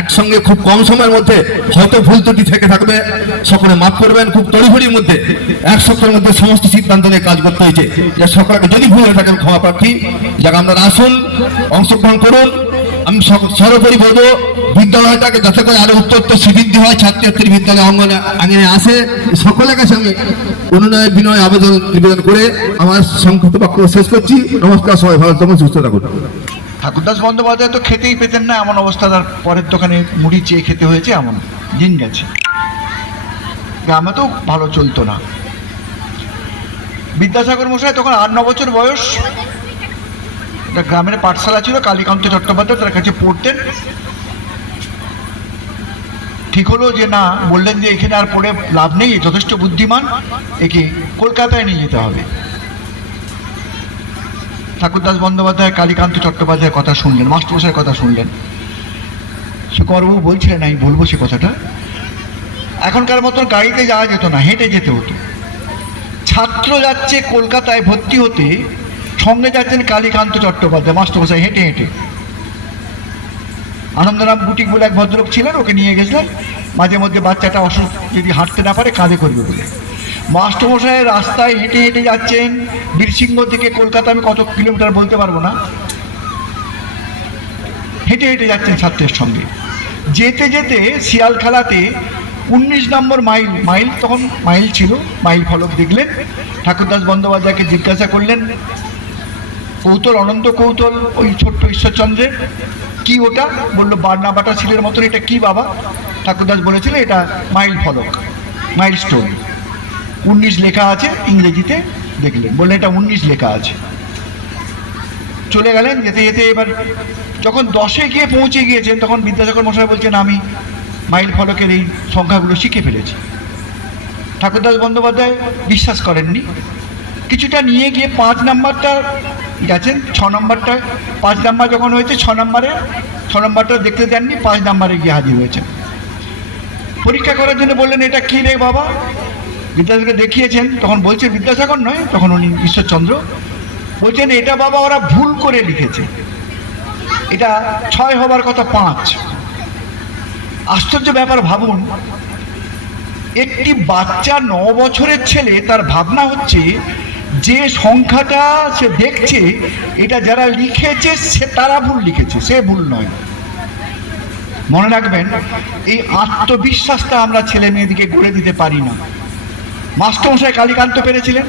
একসঙ্গে খুব কম সময়ের মধ্যে হয়তো ভুল ত্রুটি থেকে থাকবে। সকলে মাফ করবেন, খুব তড়িঘড়ির মধ্যে, এক সপ্তাহের মধ্যে সমস্ত সিদ্ধান্ত নিয়ে কাজ করতে হয়েছে। যে সরকারকে যদি ভুল হয়ে থাকেন, ক্ষমা প্রার্থী। যাকে, আপনারা আসুন, অংশগ্রহণ করুন। আমি সর্বোপরি বলব, বিদ্যালয়টাকে যাতে করে আরও উত্তর শ্রীবৃদ্ধি হয় ছাত্রছাত্রীর বিদ্যালয় অঙ্গনে আঙিনে আসে। সকলের কাছে আমি অনুনয় বিনয় আবেদন নিবেদন করে আমার সংক্ষিপ্ত বাক্য শেষ করছি। নমস্কার সবাই, ভালো থাকুন, সুস্থ থাকুন। ঠাকুরদাস বন্দ্যোপাধ্যায় তো খেতেই পেতেন না, এমন অবস্থা। তার পরের দোকানে মুড়ি চেয়ে খেতে হয়েছে এমন দিন গেছে। গ্রামে তো ভালো চলতো না। বিদ্যাসাগর মশাই তখন আট ন বছর বয়স। গ্রামের পাঠশালা ছিল, কালীকান্ত চট্টোপাধ্যায় তার কাছে পড়তেন। ঠিক হলো যে না, বললেন যে এখানে আর পড়ে লাভ নেই, যথেষ্ট বুদ্ধিমান, একে কলকাতায় নিয়ে যেতে হবে। ঠাকুরদাস বন্দ্যোপাধ্যায়, কালীকান্ত চট্টোপাধ্যায়ের কথা শুনলেন, মাস্টারমশাইয়ের কথা শুনলেন। সে করবাবু বলছিলেন আমি বলব সে কথাটা। এখনকার মতন গাড়িতে যাওয়া যেত না, হেঁটে যেতে হতো। ছাত্র যাচ্ছে কলকাতায় ভর্তি হতে, সঙ্গে যাচ্ছেন কালীকান্ত চট্টোপাধ্যায়, মাস্টারমশাই হেঁটে হেঁটে। আনন্দরাম বুটিক বলে এক ভদ্রলোক ছিলেন, ওকে নিয়ে গেছিলেন। মাঝে মধ্যে বাচ্চাটা অসুখ, যদি হাঁটতে না পারে কাঁধে করবে বলে। মাস্টারমশাই, রাস্তায় হেঁটে হেঁটে যাচ্ছেন। বীরসিংহ থেকে কলকাতা আমি কত কিলোমিটার বলতে পারব না। হেঁটে হেঁটে যাচ্ছেন ছাত্রের সঙ্গে। যেতে যেতে শিয়াল খেলাতে উনিশ নম্বর মাইল মাইল তখন মাইল ছিল, মাইল ফলক দেখলেন। ঠাকুরদাস বন্দ্যোপাধ্যায়কে জিজ্ঞাসা করলেন কৌতল অনন্ত কৌতল ওই ছোট্ট ঈশ্বরচন্দ্রের? কি ওটা? বলল, বার্না বাটা ছিলের মতন, এটা কি বাবা? ঠাকুরদাস বলেছিল এটা মাইল ফলক, মাইল স্টোন। উনিশ লেখা আছে, ইংরেজিতে দেখলেন। বললেন, এটা উনিশ লেখা আছে। চলে গেলেন, যেতে যেতে এবার যখন দশে গিয়ে পৌঁছে গিয়েছেন, তখন বিদ্যাসাগর মশাই বলছেন, আমি মাইল ফলকের এই সংখ্যাগুলো শিখে ফেলেছি। ঠাকুরদাস বন্দ্যোপাধ্যায় বিশ্বাস করেননি। কিছুটা নিয়ে গিয়ে পাঁচ নাম্বারটা গেছেন, ছ নম্বরটা। পাঁচ নাম্বার যখন হয়েছে, ছ নম্বরে, ছ নম্বরটা দেখতে দেননি, পাঁচ নাম্বারে গিয়ে হাজির হয়েছেন। পরীক্ষা করার জন্য বললেন, এটা কী রে বাবা? বিদ্যাসাগর দেখিয়েছেন, তখন বলছে বিদ্যাসাগর নয়, তখন উনি ঈশ্বরচন্দ্র। বলছেন, এটা বাবা ওরা ভুল করে লিখেছে। এটা ছয় হবার কথা পাঁচ। আশ্চর্য ব্যাপার ভাবুন, একটি বাচ্চা ন বছরের ছেলে, তার ভাবনা হচ্ছে, যে সংখ্যাটা সে দেখছে, এটা যারা লিখেছে, সে তারা ভুল লিখেছে, সে ভুল নয়। মনে রাখবেন, এই আত্মবিশ্বাসটা আমরা ছেলে মেয়েদিকে গড়ে দিতে পারি না। মাস্টারমশাই কালীকান্ত পেরেছিলেন,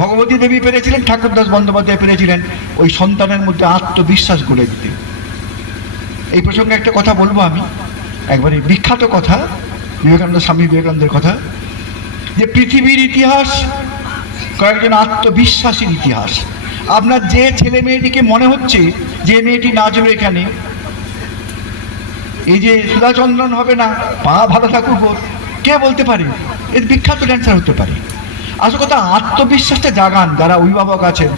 ভগবতী দেবী পেরেছিলেন, ঠাকুরদাস বন্দ্যোপাধ্যায় পেরেছিলেন, ওই সন্তানের মধ্যে আত্মবিশ্বাস গড়ে দিতে। এই প্রসঙ্গে একটা কথা বলব আমি, একবারে বিখ্যাত কথা, বিবেকানন্দ, স্বামী বিবেকানন্দের কথা, যে পৃথিবীর ইতিহাস কয়েকজন আত্মবিশ্বাসীর ইতিহাস। আপনার যে ছেলে মেয়েটিকে মনে হচ্ছে যে মেয়েটি নাচবে এখানে, এই যে সুধাচন্দ্রন হবে না, পা ভালো থাকুক কে বলতে পারে? এর বিখ্যাত ড্যান্সার হতে পারে। আসল কথা, আত্মবিশ্বাসটা জাগান যারা অভিভাবক আছেন,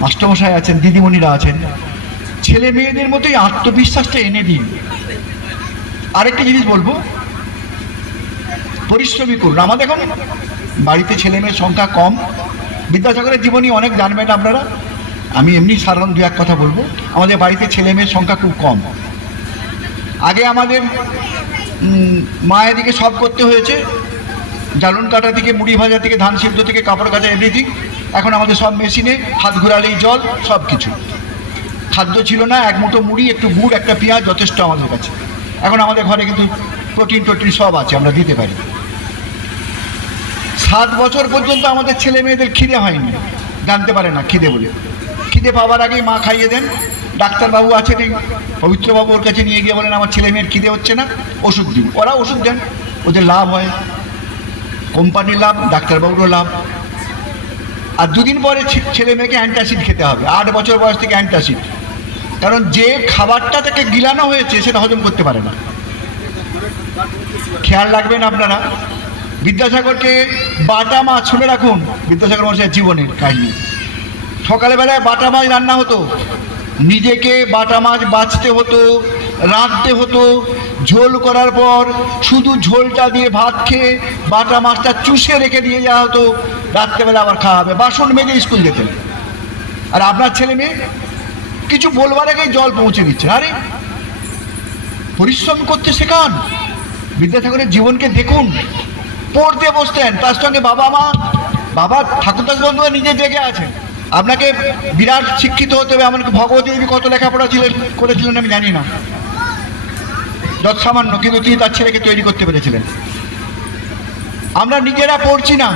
মাস্টারমশাই আছেন, দিদিমণিরা আছেন। ছেলে মেয়েদের মতোই আত্মবিশ্বাসটা এনে দিন। আরেকটা জিনিস বলব পরিশ্রমী করুন। আমাদের এখন বাড়িতে ছেলে মেয়ের সংখ্যা কম। বিদ্যাসাগরের জীবনী অনেক জানবেন আপনারা। আমি এমনি সাধারণ দু এক কথা বলব। আমাদের বাড়িতে ছেলে মেয়ের সংখ্যা খুব কম। আগে আমাদের মায়ের সব করতে হয়েছে। জ্বালন কাটা থেকে, মুড়ি ভাজা থেকে, ধান সিদ্ধ থেকে, কাপড় কাচা এভরিথিং এখন আমাদের সব মেশিনে হাত ঘোরালেই জল, সব কিছু। খাদ্য ছিল না, এক মুঠো মুড়ি, একটু গুড়, একটা পেঁয়াজ, যথেষ্ট আমাদের কাছে। এখন আমাদের ঘরে কিন্তু প্রোটিন টোটিন সব আছে, আমরা দিতে পারি। সাত বছর পর্যন্ত আমাদের ছেলে মেয়েদের খিদে হয়নি। জানতে পারে না, খিদে বলে। খিদে পাওয়ার আগেই মা খাইয়ে দেন। ডাক্তারবাবু আছেন এই পবিত্রবাবু ওর কাছে নিয়ে গিয়ে বলেন, আমার ছেলে মেয়ের খিদে হচ্ছে না, ওষুধ দিন। ওরা ওষুধ দেন। ওদের লাভ হয়, কোম্পানির লাভ, ডাক্তারবাবুরও লাভ। আর দুদিন পরে ছেলে মেয়েকে অ্যান্টাসিড খেতে হবে, আট বছর বয়স থেকে অ্যান্টাসিড। কারণ যে খাবারটা তাকে গিলানো হয়েছে, সেটা হজম করতে পারে না। খেয়াল রাখবেন আপনারা, বিদ্যাসাগরকে বাটা মাছ শুনে রাখুন, বিদ্যাসাগর মশাইয়ের জীবনের কাহিনী। সকালবেলায় বাটা মাছ রান্না হতো নিজেকে বাটা মাছ বাছতে হতো, রাঁধতে হতো। ঝোল করার পর শুধু ঝোলটা দিয়ে ভাত খেয়ে বাটা মাছটা চুষে রেখে দিয়ে যাওয়া হতো। রাত্রেবেলা আবার খাওয়া হবে। বাসন মেজে স্কুল যেতেন আর আপনার ছেলে মেয়ে কিছু বলবার আগেই জল পৌঁছে দিচ্ছে। আরে, পরিশ্রম করতে শেখান। বিদ্যাসাগরের জীবনকে দেখুন। পড়তে বসতেন। তার সঙ্গে বাবা মা, বাবা ঠাকুরদাস বন্ধু নিজে জেগে আছেন। আপনাকে বিরাট শিক্ষিত হতে হবে এমনকি ভগবতী দেবী কত লেখাপড়া ছিলেন করেছিলেন আমি জানি না। যত সামান্য কিন্তু তিনি তার ছেলেকে তৈরি করতে পেরেছিলেন। আমরা নিজেরা পড়ছি না।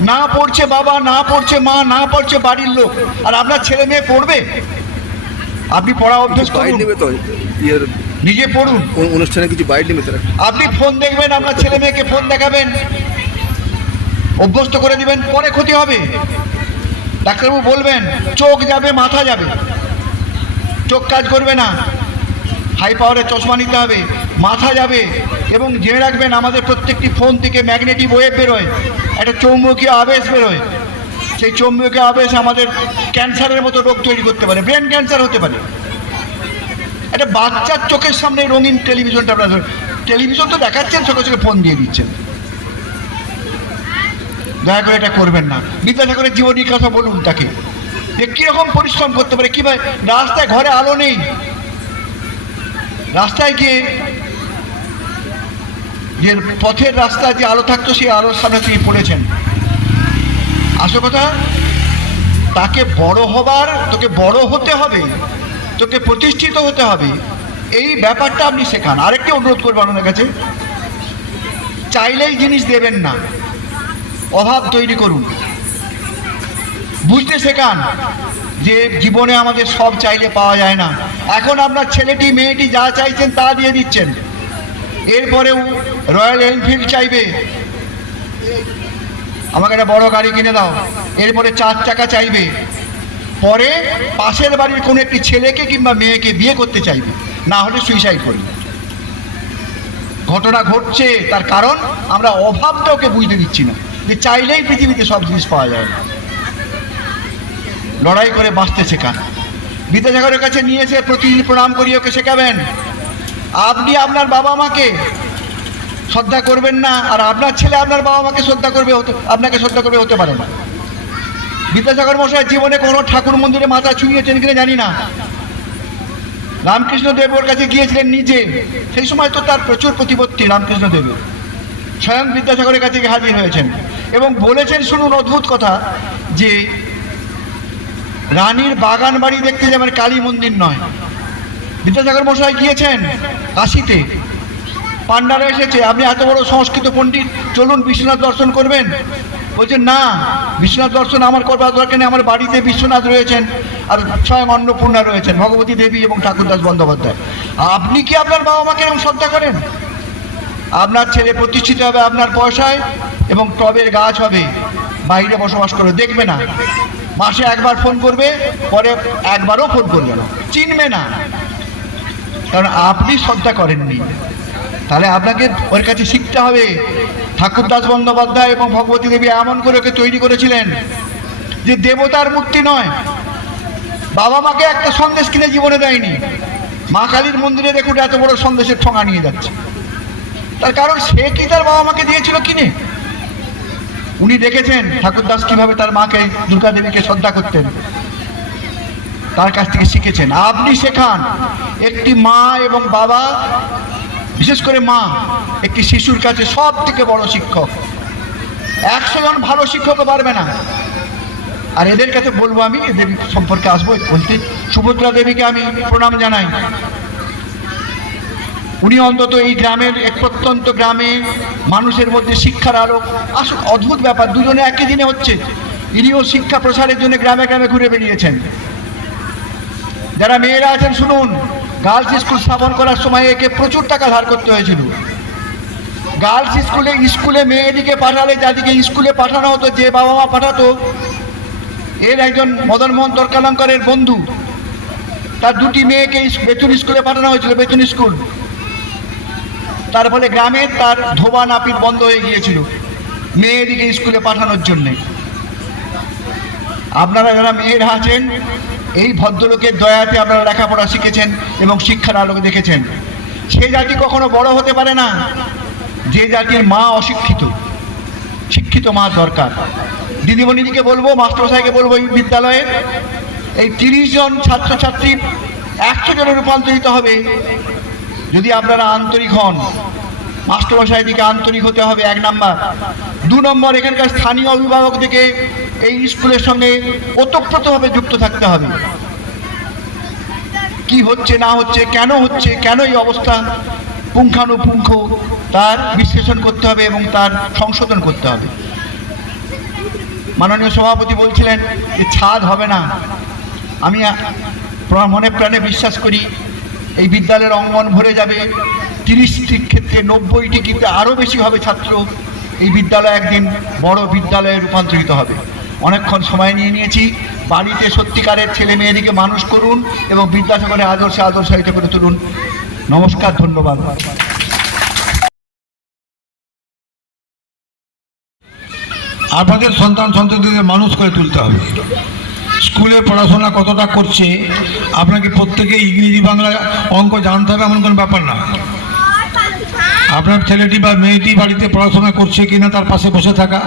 না পড়ছে বাবা না পড়ছে মা না পড়ছে বাড়ির লোক। আর আপনার ছেলে মেয়ে পড়বে? আপনি পড়া অভ্যেস করুন। নিজে পড়ুন। অনুষ্ঠানে কিছু বাইর নেবে আপনি ফোন দেখবেন আপনার ছেলে মেয়েকে ফোন দেখাবেন। অভ্যস্ত করে দিবেন পরে ক্ষতি হবে। ডাক্তারবাবু বলবেন, চোখ যাবে, মাথা যাবে। চোখ কাজ করবে না। হাই পাওয়ারের চশমা নিতে হবে, মাথা যাবে। এবং জেনে রাখবেন, আমাদের প্রত্যেকটি ফোন থেকে ম্যাগনেটিক ওয়েভ বেরোয়। একটা চৌম্বকীয় আবেশ বেরোয়। সেই চৌম্বকীয় আবেশ আমাদের ক্যান্সারের মতো রোগ তৈরি করতে পারে, ব্রেন ক্যান্সার হতে পারে। একটা বাচ্চার চোখের সামনে রঙিন টেলিভিশনটা আপনার টেলিভিশন তো দেখাচ্ছেন সকাল সকালে ফোন দিয়ে দিচ্ছেন। দয়া করে এটা করবেন না। বিদ্যাসাগরের জীবনীর কথা বলুন তাকে। যে কীরকম পরিশ্রম করতে পারে কীভাবে রাস্তায় ঘরে আলো নেই। রাস্তায় গিয়ে যে পথের রাস্তায় যে আলো থাকতো, সেই আলোর সামনে তিনি পড়েছেন। আসল কথা, তাকে বড় হবার, তোকে বড় হতে হবে, তোকে প্রতিষ্ঠিত হতে হবে। এই ব্যাপারটা আপনি শেখান। আরেকটি অনুরোধ করব আপনার কাছে। চাইলেই জিনিস দেবেন না। অভাব তৈরি করুন। বুঝতে শেখান যে জীবনে আমাদের সব চাইলে পাওয়া যায় না। এখন আপনার ছেলেটি, মেয়েটি যা চাইছেন তা দিয়ে দিচ্ছেন। এরপরেও রয়্যাল এনফিল্ড চাইবে। আমাকে একটা বড় গাড়ি কিনে দাও। এরপরে চার চাকা চাইবে। পরে পাশের বাড়ির কোনো একটি ছেলেকে কিংবা মেয়েকে বিয়ে করতে চাইবে। না হলে সুইসাইড করবে। ঘটনা ঘটছে, তার কারণ আমরা অভাবটা ওকে বুঝতে দিচ্ছি না। যে চাইলেই পৃথিবীতে সব জিনিস পাওয়া যায় না। লড়াই করে বাঁচতে শেখান। বিদ্যাসাগরের কাছে নিয়ে এসে প্রতিদিন প্রণাম করিয়ে ওকে শেখাবেন। আপনি আপনার বাবা মাকে শ্রদ্ধা করবেন না, আর আপনার ছেলে আপনার বাবা মাকে শ্রদ্ধা করবে হতে, আপনাকে শ্রদ্ধা করবে হতে পারে না। বিদ্যাসাগর মশাই জীবনে কোনো ঠাকুর মন্দিরে মাথা ছুঁয়েছেন কিনা জানি না। রামকৃষ্ণ দেব কাছে গিয়েছিলেন নিজে। সেই সময় তো তার প্রচুর প্রতিপত্তি রামকৃষ্ণ দেবের। স্বয়ং বিদ্যাসাগরের কাছে হাজির হয়েছেন। এবং বলেছেন, শুনুন, অদ্ভুত কথা, যে রানীর বাগান বাড়ি দেখতে যাবেন কালী মন্দির নয়। বিদ্যাসাগর মশাই গিয়েছেন কাশিতে। পান্ডারা এসেছে, আপনি এত বড় সংস্কৃত পণ্ডিত, চলুন বিশ্বনাথ দর্শন করবেন। বলছেন, না, বিশ্বনাথ দর্শন আমার করবার দরকার নেই, আমার বাড়িতে বিশ্বনাথ রয়েছেন আর স্বয়ং অন্নপূর্ণা রয়েছেন, ভগবতী দেবী এবং ঠাকুরদাস বন্দ্যোপাধ্যায়। আপনি কি আপনার বাবা মাকে এরকম শ্রদ্ধা করেন? আপনার ছেলে প্রতিষ্ঠিত হবে আপনার পয়সায় এবং টবের গাছ হবে। বাইরে বসবাস করে, দেখবে না। মাসে একবার ফোন করবে, পরে একবারও ফোন করবে না। চিনবে না। কারণ আপনি শ্রদ্ধা করেননি। তাহলে আপনাকে ওর কাছে শিখতে হবে। ঠাকুরদাস বন্দ্যোপাধ্যায় এবং ভগবতী দেবী এমন করে ওকে তৈরি করেছিলেন যে দেবতার মূর্তি নয়। বাবা মাকে একটা সন্দেশ কিনে জীবনে দেয়নি। মা কালীর মন্দিরে দেখুন এত বড় সন্দেশের ঠোঙা নিয়ে যাচ্ছে। তার কারণ সে কি তার বাবা মাকে দিয়েছিল কিনে? উনি দেখেছেন ঠাকুরদাস কীভাবে তার মাকে দুর্গা দেবীকে শ্রদ্ধা করতেন। তার কাছ থেকে শিখেছেন। আপনি শেখান, একটি মা এবং বাবা, বিশেষ করে মা, একটি শিশুর কাছে সব থেকে বড় শিক্ষক। একশো জন ভালো শিক্ষকও পারবে না। আর এদের কাছে বলব আমি, এদের সম্পর্কে আসব, বলতে সুভদ্রা দেবীকে আমি প্রণাম জানাই। উনি অন্তত এই গ্রামের এক প্রত্যন্ত গ্রামে মানুষের মধ্যে শিক্ষার আলো আসলে অদ্ভুত ব্যাপার, দুজনে একই দিনে হচ্ছে। ইনিও শিক্ষা প্রসারের জন্য গ্রামে গ্রামে ঘুরে বেরিয়েছেন যারা মেয়েরা আছেন, শুনুন, গার্লস স্কুল স্থাপন করার সময় একে প্রচুর টাকা ধার করতে হয়েছিল। গার্লস স্কুলে স্কুলে মেয়েদিকে পাঠালে, যাদিকে স্কুলে পাঠানো হতো, যে বাবা মা পাঠাতো, এর একজন মদন মোহন তর্কালঙ্করের বন্ধু। তার দুটি মেয়েকে বেতুন স্কুলে পাঠানো হয়েছিল বেতুন স্কুল। তার ফলে গ্রামের তার ধোবা নাপিত বন্ধ হয়ে গিয়েছিল। মেয়েদিকে স্কুলে পাঠানোর জন্যে। আপনারা যারা মেয়েরা আছেন, এই ভদ্রলোকের দয়াতে আপনারা লেখাপড়া শিখেছেন এবং শিক্ষার আলোকে দেখেছেন। সে জাতি কখনো বড় হতে পারে না। যে জাতির মা অশিক্ষিত, শিক্ষিত মা দরকার। দিদিমণিদিকে বলব, মাস্টারমশাইকে বলব এই বিদ্যালয়ে, এই তিরিশ জন ছাত্রছাত্রী একশো জনে রূপান্তরিত হবে। যদি আপনারা আন্তরিক হন, মাস্টারমশাই দিকে আন্তরিক হতে হবে এক নাম্বার। দু নম্বর, এখানকার স্থানীয় অভিভাবক থেকে এই স্কুলের সঙ্গে ওতপ্রোতভাবে যুক্ত থাকতে হবে। কি হচ্ছে, না হচ্ছে, কেন হচ্ছে, কেন এই অবস্থা? পুঙ্খানুপুঙ্খ তার বিশ্লেষণ করতে হবে এবং তার সংশোধন করতে হবে। মাননীয় সভাপতি বলছিলেন যে ছাদ হবে না। আমি মনে প্রাণে বিশ্বাস করি এই বিদ্যালয়ের অঙ্গন ভরে যাবে। তিরিশটি ক্ষেত্রে নব্বইটি কিন্তু আরও বেশি হবে ছাত্র। এই বিদ্যালয় একদিন বড় বিদ্যালয়ে রূপান্তরিত হবে। অনেকক্ষণ সময় নিয়ে নিয়েছি। বাড়িতে সত্যিকারের ছেলে মেয়েদিকে মানুষ করুন এবং বিদ্যাসাগরে আদর্শে আদর্শায়িত করে তুলুন। নমস্কার, ধন্যবাদ। আপনাদের সন্তান সন্ততিদের মানুষ করে তুলতে হবে। স্কুলে পড়াশোনা কতটা করছে, আপনাকে প্রত্যেকে ইংরেজি বাংলা অঙ্ক জানতে হবে এমন কোনো ব্যাপার না। আপনার ছেলেটি বা মেয়েটি বাড়িতে পড়াশোনা করছে কিনা তার পাশে বসে থাকা,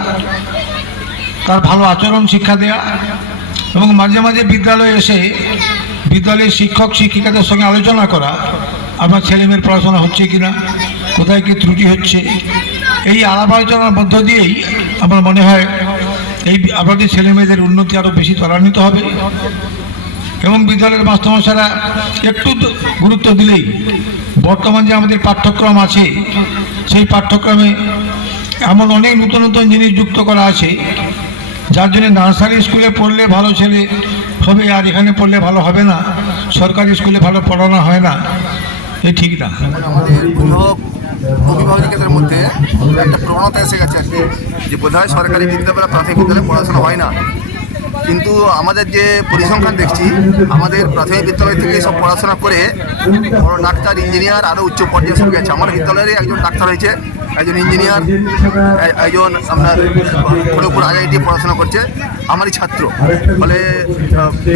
তার ভালো আচরণ শিক্ষা দেয়া এবং মাঝে মাঝে বিদ্যালয়ে এসে বিদ্যালয়ের শিক্ষক শিক্ষিকাদের সঙ্গে আলোচনা করা, আপনার ছেলেমেয়ের পড়াশোনা হচ্ছে কিনা, কোথায় কি ত্রুটি হচ্ছে, এই আলাপ আলোচনার মধ্য দিয়েই আমার মনে হয় এই আপনাদের ছেলে মেয়েদের উন্নতি আরও বেশি ত্বরান্বিত হবে। এবং বিদ্যালয়ের মাস্টারমশাইরা একটু গুরুত্ব দিলেই বর্তমান যে আমাদের পাঠ্যক্রম আছে, সেই পাঠ্যক্রমে এমন অনেক নতুন নতুন জিনিস যুক্ত করা আছে, যার জন্য নার্সারি স্কুলে পড়লে ভালো ছেলে হবে, আর এখানে পড়লে ভালো হবে না। সরকারি স্কুলে ভালো পড়ানো হয় না। এ ঠিক না। আমাদের অভিভাবক মধ্যে একটা প্রবণতা এসে গেছে আর কি, যে বোধহয় সরকারি বিদ্যালয় প্রাথমিক বিদ্যালয়ে পড়াশোনা হয় না। কিন্তু আমাদের যে পরিসংখ্যান দেখছি, আমাদের প্রাথমিক বিদ্যালয় থেকে সব পড়াশোনা করে বড় ডাক্তার, ইঞ্জিনিয়ার আরও উচ্চ পর্যায়ে সব গেছে। আমার বিদ্যালয়েরই একজন ডাক্তার হয়েছে, একজন ইঞ্জিনিয়ার একজন আপনার খড়গপুর আইআইটি পড়াশোনা করছে, আমারই ছাত্র। ফলে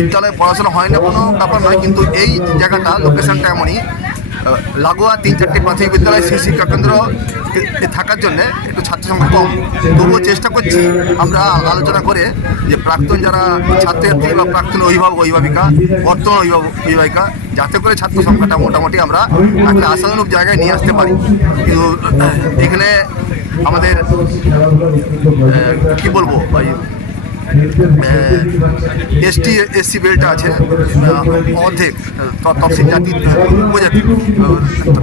বিদ্যালয়ে পড়াশোনা হয় না কোনো ব্যাপার নয়, কিন্তু এই জায়গাটা লোকেশনটা এমনই লাগোয়া তিন চারটি প্রাথমিক বিদ্যালয় শিশু শিক্ষা কেন্দ্র এ- এ থাকার জন্য একটু ছাত্র সংখ্যা কম। তবুও চেষ্টা করছি আমরা আলোচনা করে যে প্রাক্তন যারা ছাত্রছাত্রী বা প্রাক্তন অভিভাবক, অভিভাবিকা, বর্তমান অভিভাবক, অভিভাবিকা, যাতে করে ছাত্র সংখ্যাটা মোটামুটি আমরা একটা আশাজনক জায়গায় নিয়ে আসতে পারি। কিন্তু, এখানে আমাদের কি বলব? ওই এসটি এসসি বেলটা আছে অর্ধেক তফসিল জাতি উপজাতি।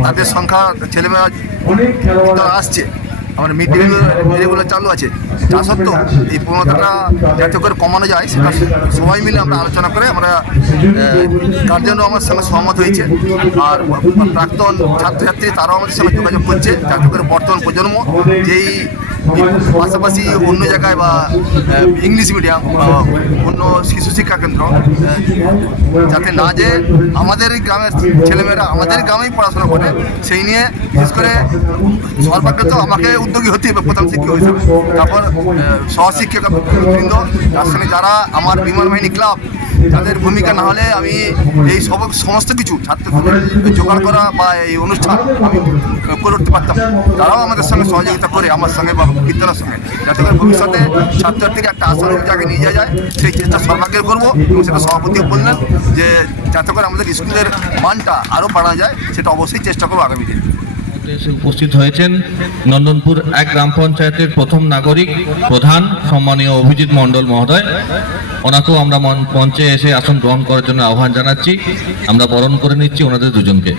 তাদের সংখ্যা ছেলেমেয়েরা আসছে। আমার মিড ডে মিল এগুলো চালু আছে। তা সত্ত্বেও এই প্রবণতাটা যাতে করে কমানো যায়, সেটা সবাই মিলে আমরা আলোচনা করে আমরা গার্জেনও আমার সঙ্গে সহমত হয়েছে। আর প্রাক্তন ছাত্রছাত্রী তারাও আমাদের সঙ্গে যোগাযোগ করছে, যাতে করে বর্তমান প্রজন্ম যেই পাশাপাশি অন্য জায়গায় বা ইংলিশ মিডিয়াম বা অন্য শিশু শিক্ষা কেন্দ্র যাতে না যে আমাদের গ্রামের ছেলেমেয়েরা আমাদের গ্রামেই পড়াশোনা করে, সেই নিয়ে বিশেষ করে সর্বাগ্রে তো আমাকে উদ্যোগী হতে হবে, প্রধান শিক্ষক হিসেবে তারপর সহশিক্ষক বৃন্দ, তার সঙ্গে যারা আমার বিমান বাহিনী ক্লাব, তাদের ভূমিকা না হলে আমি এই সব সমস্ত কিছু ছাত্রদের জোগাড় করা বা এই অনুষ্ঠান আমি করে উঠতে পারতাম। তারাও আমাদের সঙ্গে সহযোগিতা করে, আমার সঙ্গে বা বিদ্যালয়ের সঙ্গে। যাতে করে ভবিষ্যতে ছাত্রছাত্রীকে একটা আশানুরূপ জায়গায় নিয়ে যাওয়া যায়। সেই চেষ্টা সর্বাগ্রে করব এবং সেটা সভাপতিও বললেন যে, যাতে করে আমাদের স্কুলের মানটা আরও বাড়ানো যায়, সেটা অবশ্যই চেষ্টা করব আগামী দিনে। এসে উপস্থিত হয়েছেন নন্দনপুর এক গ্রাম পঞ্চায়েতের প্রথম নাগরিক, প্রধান সম্মানীয় অভিজিৎ মণ্ডল মহোদয়। ওনাকেও আমরা মঞ্চে এসে আসন গ্রহণ করার জন্য আহ্বান জানাচ্ছি। আমরা বরণ করে নিচ্ছি ওনাদের দুজনকে।